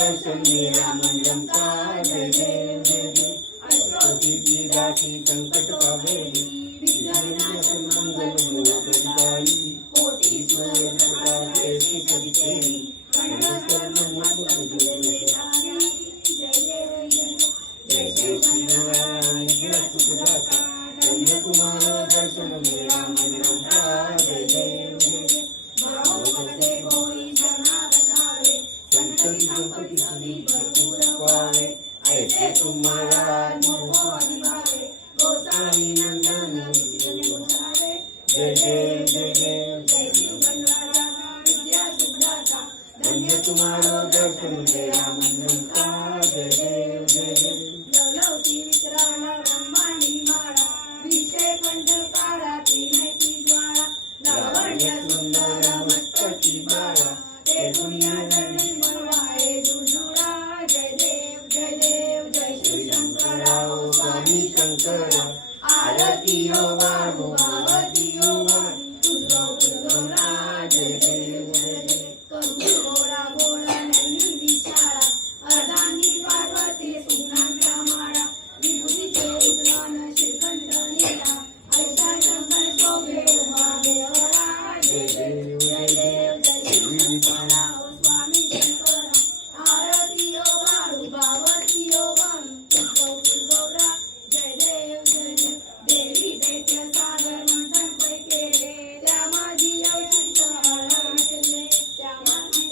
दर्शन मेरा मन रमता जय देव जय देव अष्टसिद्धिदासी संकट पावेली विघ्नविनाशन मंगल मूलप्रदायी कोटि सूर्य प्रकाश ऐसी सभी तेरी कंठस्थ ब्रह्म जय श्री नारायण जय सुखदाता धन्य तुम्हारा दर्शन मेरा मन रमता जय देव जय देव भावसे कोई शरणागत आवे संतति संपत्ति सभी भरपूर पावे ऐसे तुम्हारा मोह अधिभावे गोसाई नंदन गोसावे जय देव जय देव जय शिव गणराजा विद्या सुखदाता धन्य तुम्हारा दर्शन मेरा मन रमता जय देव जय देव लवलवती विचराला ब्रह्मांडी माळा विषय कंठ काळा त्रिनेत्री ज्वाळा लावण्य सुंदर मस्तकी बाळा ते दुनिया जळली मनवाळे जुळजुळा जय देव जय श्री शंकराव स्वामी शंकर आरती हो वाढो आरती हो वाढो तुझा जय देव करू गोरा गोळा नैनी विचारा अर्धांगी पार्वती सुज्ञांचा माळा विभूतीचे उतरण श्रीकंठ लीला ऐसा शंकर शोभे उभावे अळा जय देव जय शिव शंकराव स्वामी शंकर आरती हो वाढो भावती हो वाढो तुझा जय देव देवी दैत्य सागर मंथन पै केले त्या माझी औषध अडचले त्या माझी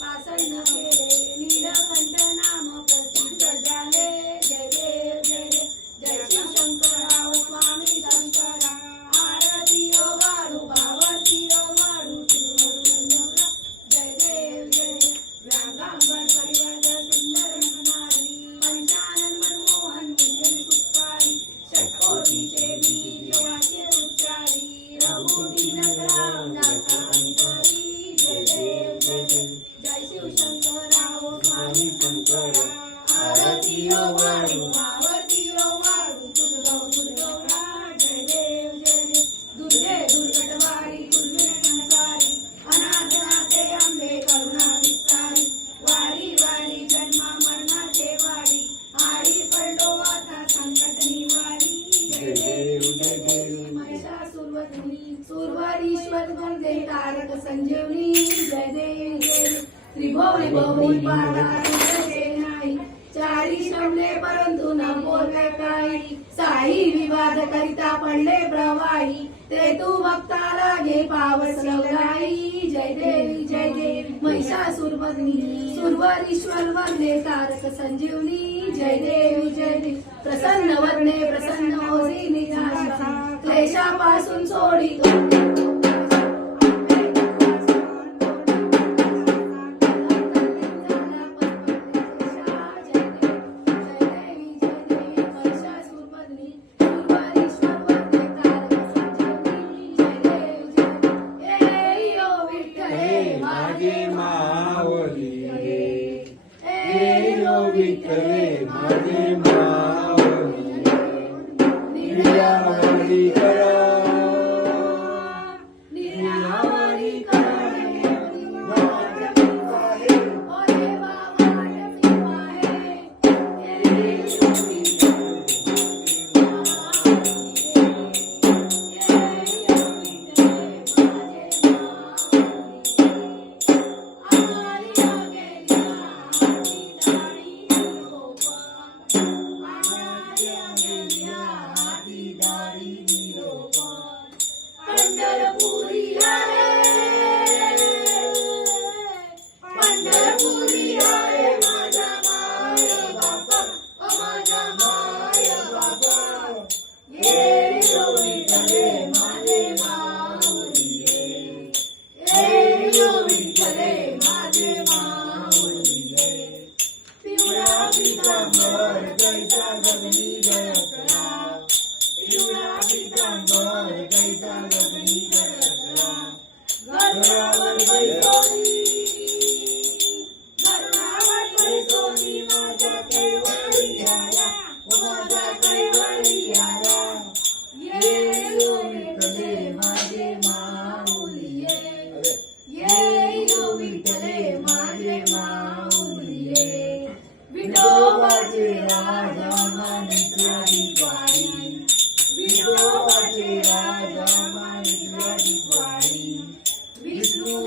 पासन केले नीलकंठ नाम प्रसिद्ध झाले जय देव जय शिव शंकराव स्वामी शंकरा आरती हो वाढो भावती हो वाढो तुझा जय देव रागांबर परिवार सुंदर नारी पंचानन मनमोहन मुंजन सुपारी षटकोटीचे बीज वाक्य उच्चारी रघुकुटी नगरांगाचा अंतरी जय देव जय शिव शंकराव स्वामी शंकरा आरती हो वाढो भावती हो वाढो तुझा जय देव दुर्गे दुर्गटवारी दुर्गे संसारी अनाथ नाथे अंबे करुणा विस्तारी वारी वारी जन्मा मरणाचे वारी आरी पडलो आता संकट निवारी जय देव महिषासुरवधिनी सुरवरीश्वर वंदे तारक संजीवनी जय देव त्रिभुवनी भवनी पादाचे नाही चारी श्रमले परंतु न बोलले काही साई विवाद करिता पडले प्रवाही ते तू भक्ता लागे पावस लवराई जय देव महिषासुरवधिनी सुरवरीश्वर वंदे तारक संजीवनी जय देव प्रसन्न वदने प्रसन्न होसी निराशा क्लेशापासून सोडी विठ्ठले माझे मावली निर्यावरी करा विठ्ठले माझे माऊली ये गो विठ्ठले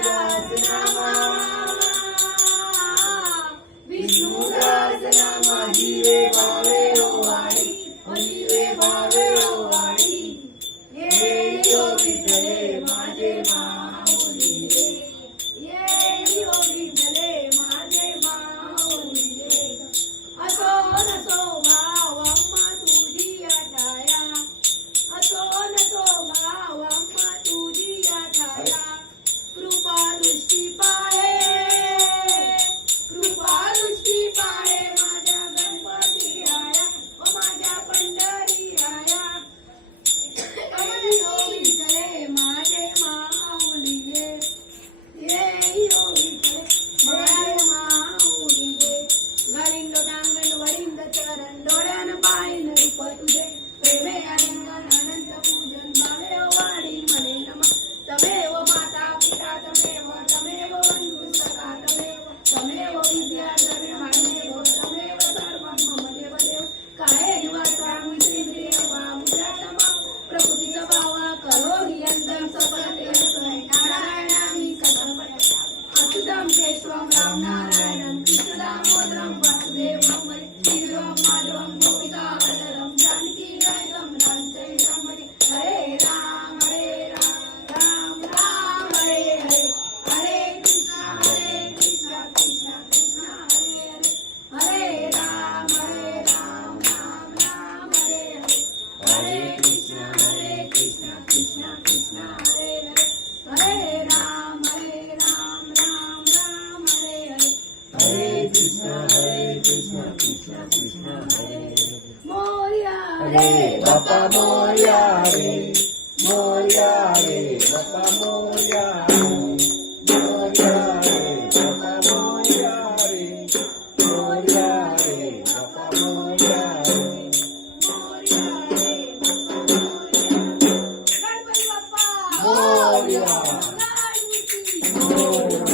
विष्णुदास नामा विष्णुदास नामा जीवे भावे ओ वाणी जीवे भावे ओ वाणी ये ओ विठ्ठले माझे माऊली रे ये ओ विठ्ठले माझे माऊली रे असो नसो भाव अम्मा तुझी आठाया असो नसो भाव अम्मा तुझी आठाया कृपा दृष्टी पाहे माझ्या गणपती राया व माझ्या पंढरी राया अमरी हो विठ्ठले माझे माऊली रे ये हो विठ्ठले माझे माऊली रे गालिंद टांगण वरिंद चरण डोळ्यान पाहिन रूप तुझे प्रेमे आलिंगन अनंत पूजन भावे वाणी मने नम तमेव माता पिता तमेव बंधु सखा तमेव विद्या तमेव सर्वं मम देव देव काये निवासा इंद्रिय वामुजातमा प्रकृतीचा भावा करो नियंत्रण सपते नारायणामी सकलपटे अच्युतं केशवं राम नारायणं कृष्ण दामोदरं वासुदेवं श्रीराम माधवं गोपिका वल्लभं जानकी नायकं रामचरितं भजे हरे राम राम राम हरे हरे हरे कृष्ण कृष्ण कृष्ण हरे हरे हरे राम राम राम हरे हरे हरे कृष्ण कृष्ण कृष्ण हरे हरे हरे राम राम राम हरे हरे हरे कृष्ण कृष्ण कृष्ण हरे मोरया रे बापा मोरया रे मोरया रे बापा मोरया मोरया रे बापा मोरया रे मोरया रे बापा मोरया रे गणपती बाप्पा मोरया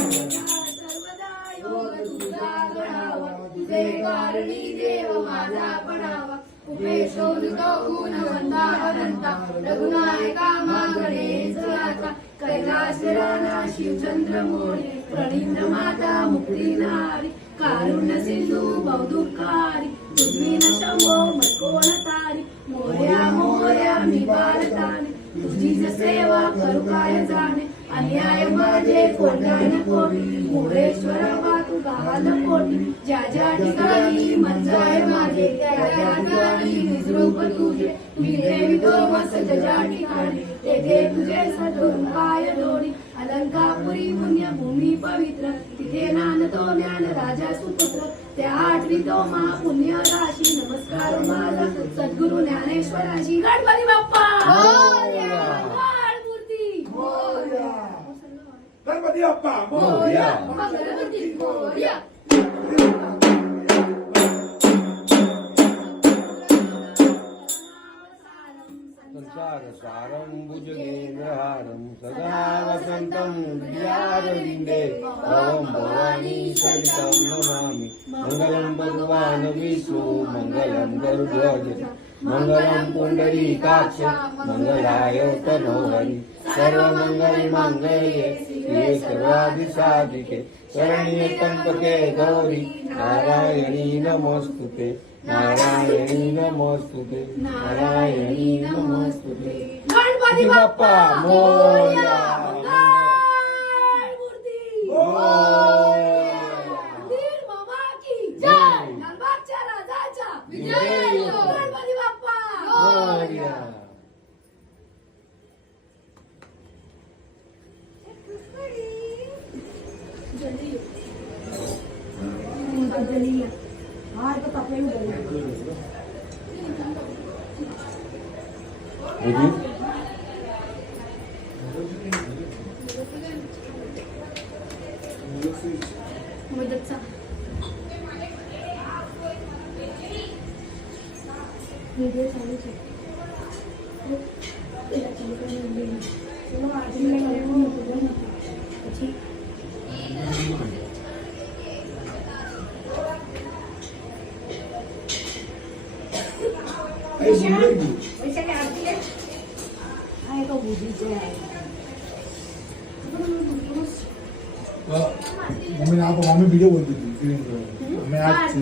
सर्वदा योग तुझा गणावा तुझे कारणी देव माझा पडावा उभे शोधतो गुणवंता अनंता रघुनायका मागणे जगाचा कैलास राणा शिवचंद्र मोरे प्रणिंद माता मुक्ती नारी कारुण्य सिंधू बहुदुःखारी पृथ्वी न शंभो मत्कोण तारी मोर्या मोर्या मी बालताने तुझी ज सेवा करू काय जाणे अन्याय माझे कोणत्याने कोटी मोरेश्वर तू गावाल कोटी ज्या ज्या ठिकाणी मंजाय माझे त्या त्या ठिकाणी निजरूप तुझे मी देवितो वसत ज्या ठिकाणी तेथे तुझे सदोन पाय जोडी अलंकापुरी पुण्यभूमी पवित्र तिथे नांदतो ज्ञान राजा सुपुत्र त्या आठवितो मा पुण्य राशी नमस्कार माझा सद्गुरु ज्ञानेश्वराशी गणपती बाप्पा मूर्ती गणपती बाप्पा मोरया मंगलमूर्ती मोरया संसार सारं भुजगेन्द्रहारं सदा वसन्तं हृदयारविन्दे भवं भवानी सहितं नमामि मङ्गलं भगवान् विष्णु मङ्गलं गरुडध्वज मङ्गलं पुण्डरीकाक्ष मङ्गलाय तनोहरि सर्वमङ्गले मङ्गले शिवे सर्वादिसाधिके शरण्ये त्र्यम्बके गौरी नारायणी नमोऽस्तुते नारायणी नमोस्तुते नारायणी नमोस्तुते गणपती बाप्पा मोरया मूर्ती वीर बाबा की जय लालबागच्या राजाचा विजय हो गणपती बाप्पा मोरया जल्दी हार तो कपड़े में मदतचा व्हिडिओ चालू आहे त्याला चालू करून चलो आज मी घरे नको પછી पैशाने आरती आहे तो बुद्धीचे आहे मम्मी वीडियो बोलती थी मैं आज